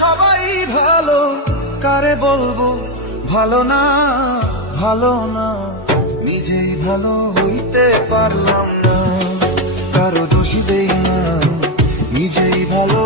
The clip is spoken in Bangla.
সবাই ভালো, কারে বলবো ভালো না, ভালো না। নিজেই ভালো হইতে পারলাম না, কারো দোষী দেই না, নিজেই ভালো